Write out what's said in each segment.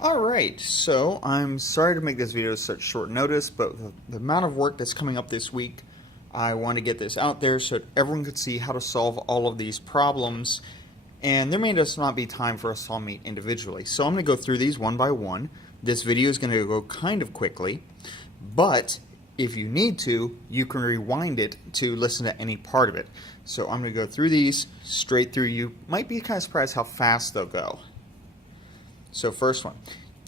Alright, so I'm sorry to make this video such short notice, but the amount of work that's coming up this week, I want to get this out there so that everyone could see how to solve all of these problems, and there may just not be time for us to all meet individually. So I'm going to go through these one by one. This video is going to go kind of quickly, but if you need to, you can rewind it to listen to any part of it. So I'm going to go through these straight through. You might be kind of surprised how fast they'll go. So first one,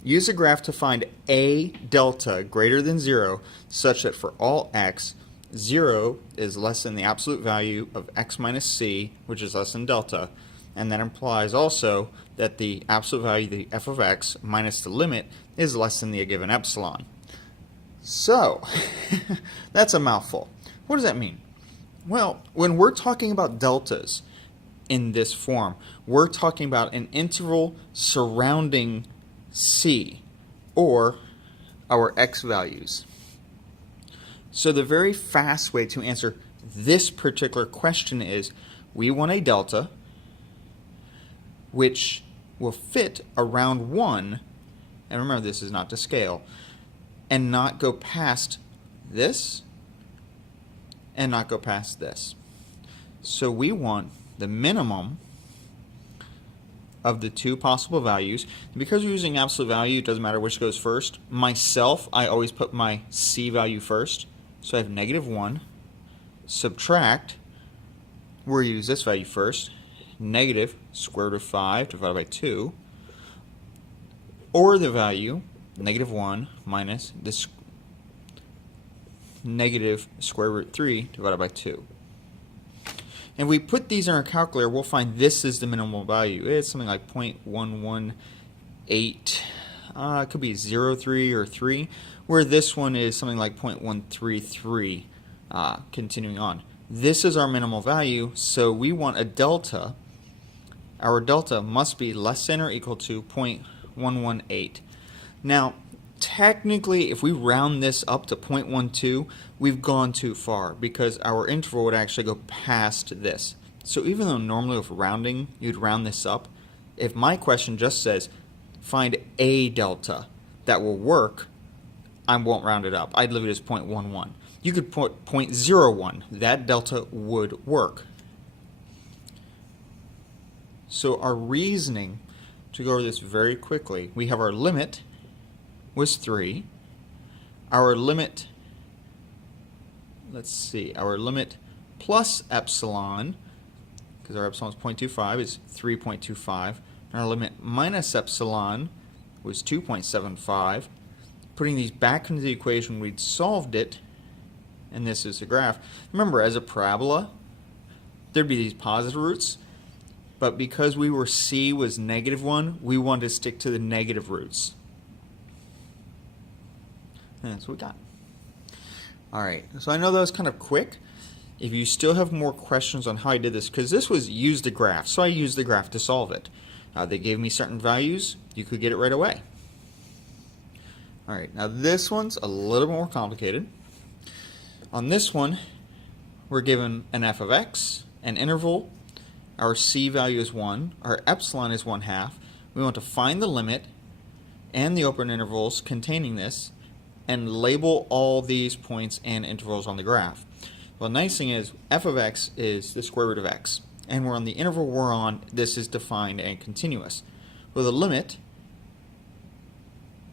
use a graph to find a delta greater than 0 such that for all x, 0 is less than the absolute value of x minus c, which is less than delta, and that implies also that the absolute value of the f of x minus the limit is less than the given epsilon. So, that's a mouthful. What does that mean? Well, when we're talking about deltas in this form, we're talking about an interval surrounding c, or our x values. So the very fast way to answer this particular question is, we want a delta which will fit around 1, and remember this is not to scale, and not go past this, and not go past this. So we want the minimum of the two possible values. Because we're using absolute value, it doesn't matter which goes first. Myself, I always put my c value first. So I have -1. Subtract, we'll use this value first. Negative square root of 5 divided by 2. Or the value, -1 minus this negative square root 3 divided by 2. And if we put these in our calculator, we'll find this is the minimal value. It's something like 0.118. It could be 0.3 or 3, where this one is something like 0.133. Continuing on. This is our minimal value, so we want a delta. Our delta must be less than or equal to 0.118. Now, technically, if we round this up to 0.12, we've gone too far because our interval would actually go past this. So even though normally with rounding, you'd round this up, if my question just says, find a delta that will work, I won't round it up. I'd leave it as 0.11. You could put 0.01. That delta would work. So our reasoning, to go over this very quickly, we have our limit was 3. Our limit, let's see, our limit plus epsilon, because our epsilon is 0.25, is 3.25. And our limit minus epsilon was 2.75. Putting these back into the equation, we'd solved it, and this is the graph. Remember, as a parabola, there'd be these positive roots, but because we were c was -1, we wanted to stick to the negative roots. And that's what we got. Alright, so I know that was kind of quick. If you still have more questions on how I did this, because this was use the graph, so I used the graph to solve it. They gave me certain values, you could get it right away. Alright, now this one's a little more complicated. On this one, we're given an f of x, an interval, our c value is 1, our epsilon is 1/2. We want to find the limit and the open intervals containing this, and label all these points and intervals on the graph. Well, the nice thing is f of x is the square root of x, and we're on the interval we're on, this is defined and continuous. Well, the limit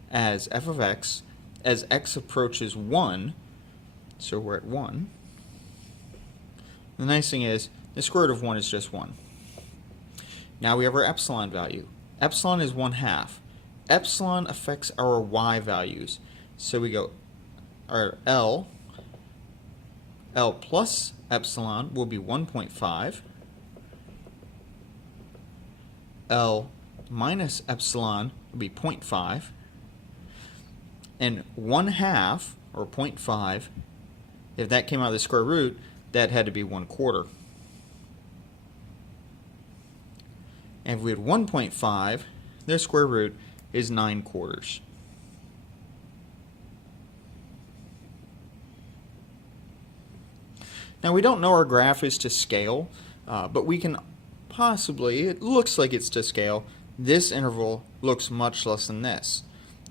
as f of x as x approaches 1, so we're at 1. The nice thing is the square root of 1 is just 1. Now we have our epsilon value. Epsilon is 1/2. Epsilon affects our y values. So we go, our L plus epsilon will be 1.5. L minus epsilon will be 0.5. And 1/2, or 0.5, if that came out of the square root, that had to be 1/4. And if we had 1.5, their square root is 9/4. Now we don't know our graph is to scale, but we can possibly, it looks like it's to scale, this interval looks much less than this.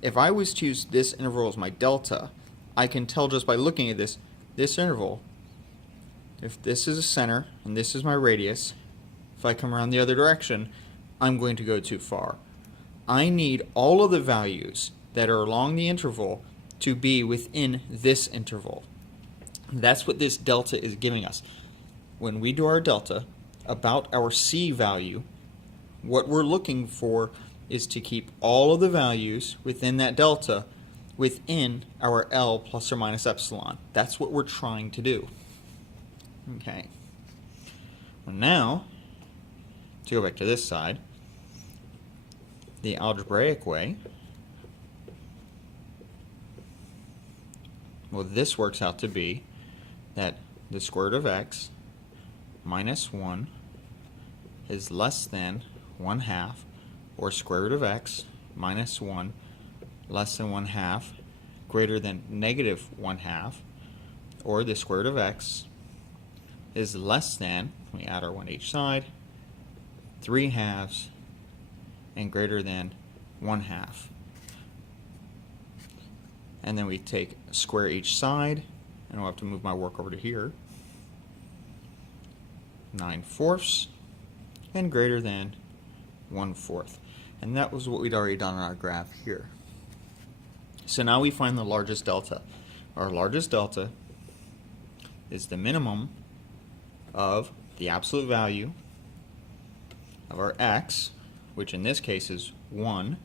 If I was to use this interval as my delta, I can tell just by looking at this interval, if this is a center and this is my radius, if I come around the other direction, I'm going to go too far. I need all of the values that are along the interval to be within this interval. That's what this delta is giving us. When we do our delta about our C value, what we're looking for is to keep all of the values within that delta within our L plus or minus epsilon. That's what we're trying to do. Okay. Well, now, to go back to this side, the algebraic way, well, this works out to be that the square root of x minus 1 is less than 1/2, or square root of x minus 1 less than 1/2 greater than negative 1/2, or the square root of x is less than, we add our 1 to each side, 3/2 and greater than 1/2. And then we take square each side, and I'll have to move my work over to here, 9/4 and greater than 1/4. And that was what we'd already done on our graph here. So now we find the largest delta. Our largest delta is the minimum of the absolute value of our x, which in this case is 1,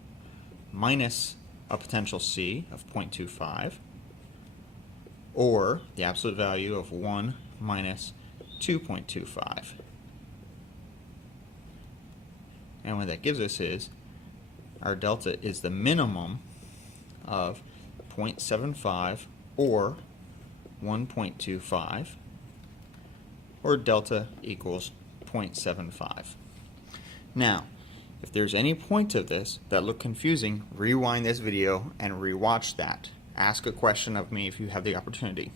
minus a potential c of 0.25, or the absolute value of 1 minus 2.25. And what that gives us is our delta is the minimum of 0.75 or 1.25, or delta equals 0.75. Now, if there's any point of this that look confusing, rewind this video and rewatch that. Ask a question of me if you have the opportunity.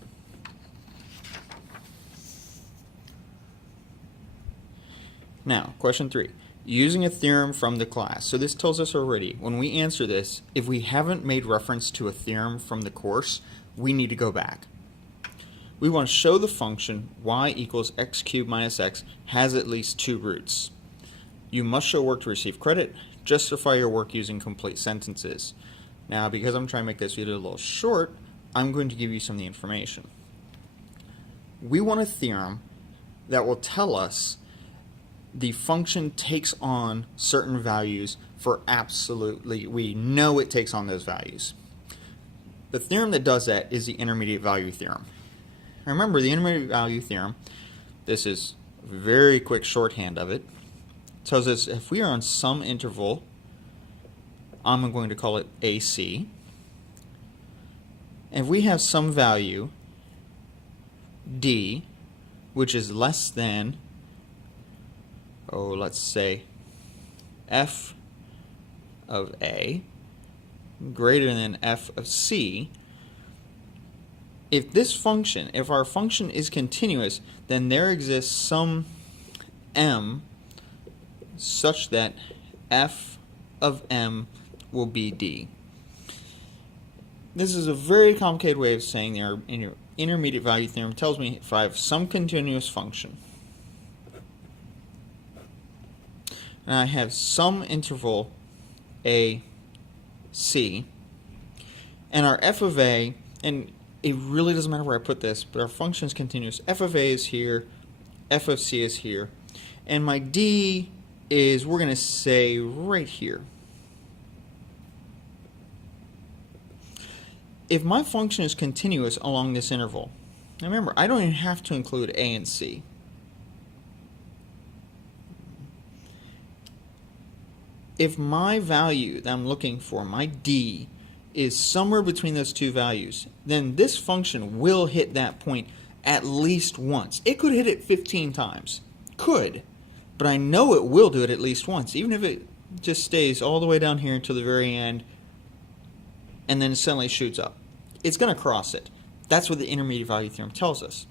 Now, question 3. Using a theorem from the class. So this tells us already, when we answer this, if we haven't made reference to a theorem from the course, we need to go back. We want to show the function y equals x cubed minus x has at least 2 roots. You must show work to receive credit. Justify your work using complete sentences. Now, because I'm trying to make this video a little short, I'm going to give you some of the information. We want a theorem that will tell us the function takes on certain values for absolutely, we know it takes on those values. The theorem that does that is the intermediate value theorem. Remember, the intermediate value theorem, this is a very quick shorthand of it, tells us if we are on some interval, I'm going to call it AC, and if we have some value, D, which is less than, let's say f of A greater than f of C, if this function, if our function is continuous, then there exists some m such that f of m will be D. This is a very complicated way of saying the intermediate value theorem tells me if I have some continuous function and I have some interval a, c, and our f of a, and it really doesn't matter where I put this, but our function is continuous. F of a is here, f of c is here, and my d is, we're going to say, right here. If my function is continuous along this interval, now remember, I don't even have to include a and c. If my value that I'm looking for, my d, is somewhere between those two values, then this function will hit that point at least once. It could hit it 15 times. Could. But I know it will do it at least once, even if it just stays all the way down here until the very end and then it suddenly shoots up. It's going to cross it. That's what the intermediate value theorem tells us.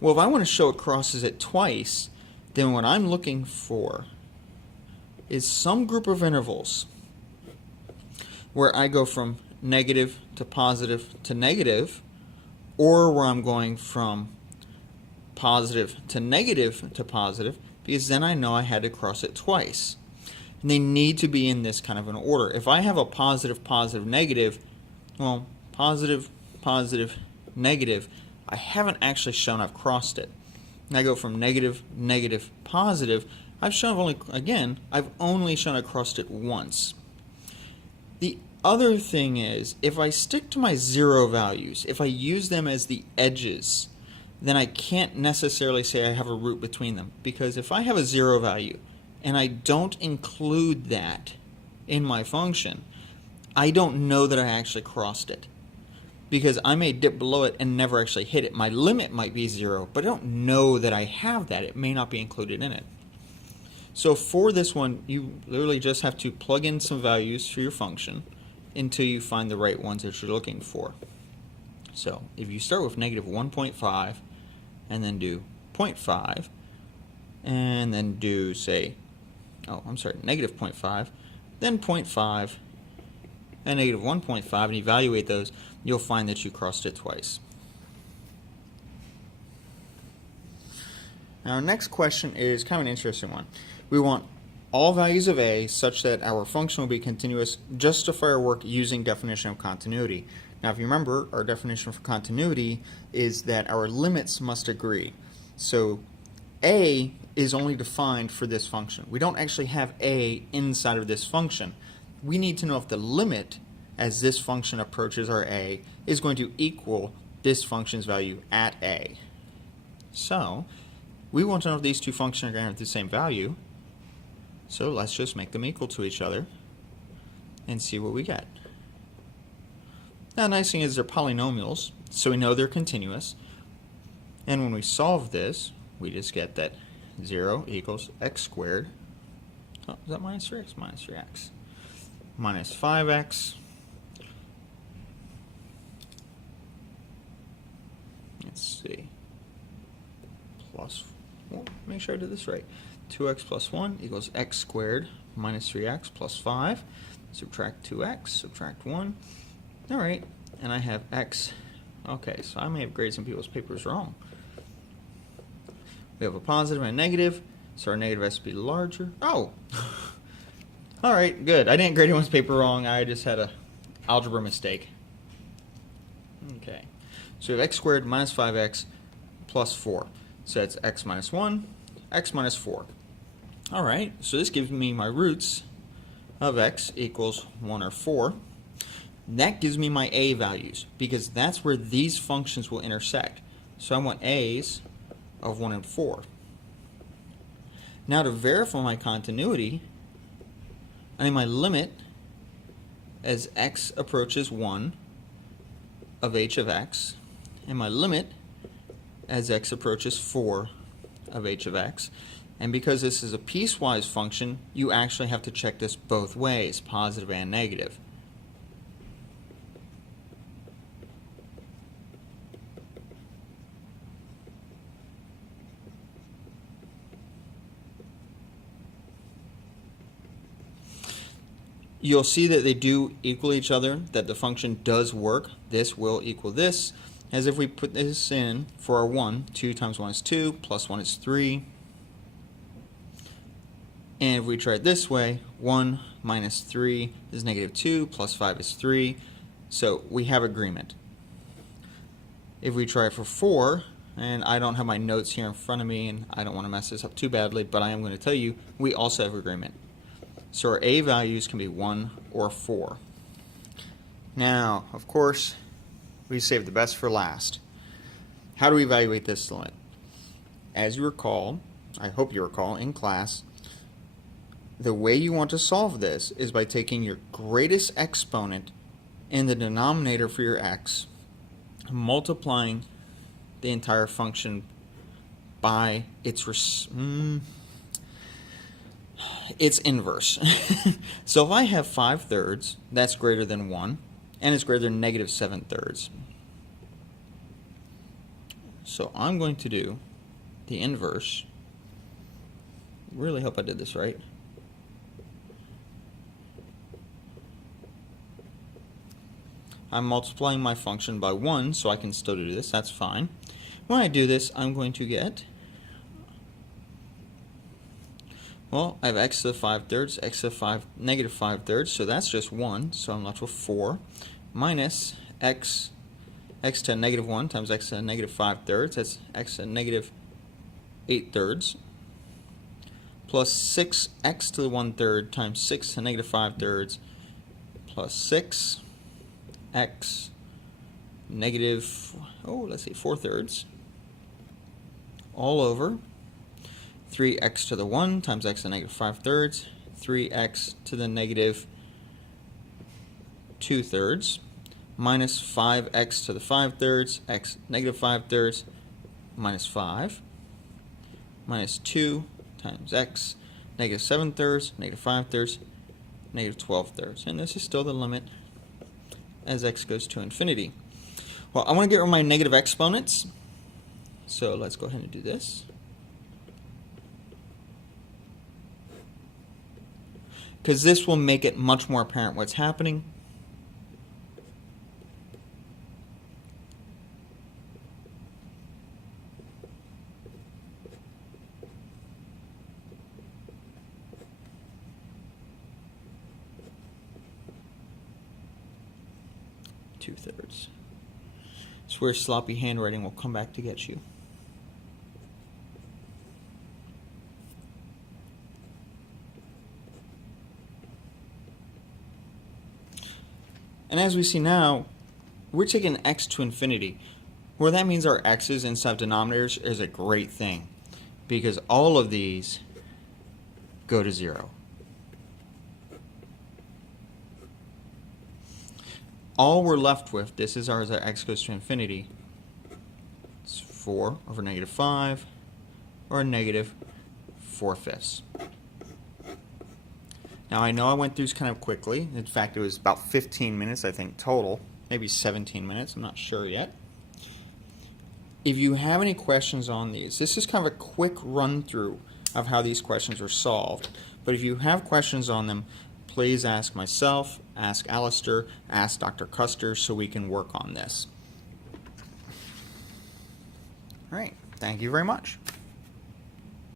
Well, if I want to show it crosses it twice, then what I'm looking for is some group of intervals where I go from negative to negative, or where I'm going from positive to positive, because then I know I had to cross it twice. And they need to be in this kind of an order. If I have a positive, negative, well, positive, negative, I haven't actually shown I've crossed it. And I go from negative, positive, I've only shown I crossed it once. The other thing is, if I stick to my zero values, if I use them as the edges, then I can't necessarily say I have a root between them. Because if I have a zero value and I don't include that in my function, I don't know that I actually crossed it. Because I may dip below it and never actually hit it. My limit might be 0, but I don't know that I have that. It may not be included in it. So for this one, you literally just have to plug in some values for your function until you find the right ones that you're looking for. So if you start with negative 1.5 and then do 0.5 and then do, say, negative 0.5, then 0.5 and negative 1.5, and evaluate those, you'll find that you crossed it twice. Now, our next question is kind of an interesting one. We want all values of a such that our function will be continuous. Justify our work using definition of continuity. Now, if you remember, our definition for continuity is that our limits must agree. So a is only defined for this function. We don't actually have a inside of this function. We need to know if the limit as this function approaches our a is going to equal this function's value at a. So we want to know if these two functions are going to have the same value. So let's just make them equal to each other and see what we get. Now, the nice thing is they're polynomials, so we know they're continuous. And when we solve this, we just get that 0 equals x squared. Oh, is that minus 3x? Minus 3x. Minus 5x. Let's see. Plus, well, make sure I did this right. 2x plus 1 equals x squared minus 3x plus 5. Subtract 2x, subtract 1. All right, and I have x. Okay, so I may have graded some people's papers wrong. We have a positive and a negative, so our negative has to be larger. Oh! All right, good. I didn't grade anyone's paper wrong. I just had a algebra mistake. Okay, so we have x squared minus 5x plus 4. So that's x minus 1, x minus 4. All right, so this gives me my roots of x equals 1 or 4. That gives me my a values, because that's where these functions will intersect. So I want a's of 1 and 4. Now, to verify my continuity, I need my limit as x approaches 1 of h of x, and my limit as x approaches 4 of h of x. And because this is a piecewise function, you actually have to check this both ways, positive and negative. You'll see that they do equal each other, that the function does work. This will equal this, as if we put this in for our 1. 2 times 1 is 2, plus 1 is 3. And if we try it this way, 1 minus 3 is negative 2, plus 5 is 3. So we have agreement. If we try it for 4, and I don't have my notes here in front of me, and I don't want to mess this up too badly, but I am going to tell you, we also have agreement. So our a values can be 1 or 4. Now, of course, we save the best for last. How do we evaluate this limit? As you recall, I hope you recall, in class, the way you want to solve this is by taking your greatest exponent in the denominator for your x, multiplying the entire function by its inverse. So if I have 5/3, that's greater than 1, and it's greater than negative 7/3. So I'm going to do the inverse. Really hope I did this right. I'm multiplying my function by 1, so I can still do this. That's fine. When I do this, I'm going to get, well, I have x to the 5/3, x to the negative 5/3, so that's just 1, so I'm left with 4, minus x to the negative 1 times x to the negative 5/3, that's x to the negative 8/3, plus 6x to the 1/3 times 6 to the negative 5/3, plus 6x negative, let's say 4/3, all over 3x to the 1 times x to the negative 5/3, 3x to the negative 2/3, minus 5x to the 5/3, x negative 5/3, minus 5, minus 2 times x, negative 7/3, negative 5/3, negative 12/3. And this is still the limit as x goes to infinity. Well, I want to get rid of my negative exponents, so let's go ahead and do this. Because this will make it much more apparent what's happening. Two-thirds. It's where sloppy handwriting will come back to get you. And as we see now, we're taking x to infinity. Well, that means our x's instead of denominators is a great thing, because all of these go to 0. All we're left with, this is ours as x goes to infinity, it's 4 over negative 5, or negative 4/5. Now I know I went through this kind of quickly. In fact, it was about 15 minutes, I think, total. Maybe 17 minutes, I'm not sure yet. If you have any questions on these, this is kind of a quick run through of how these questions are solved. But if you have questions on them, please ask myself, ask Alistair, ask Dr. Custer, so we can work on this. All right, thank you very much.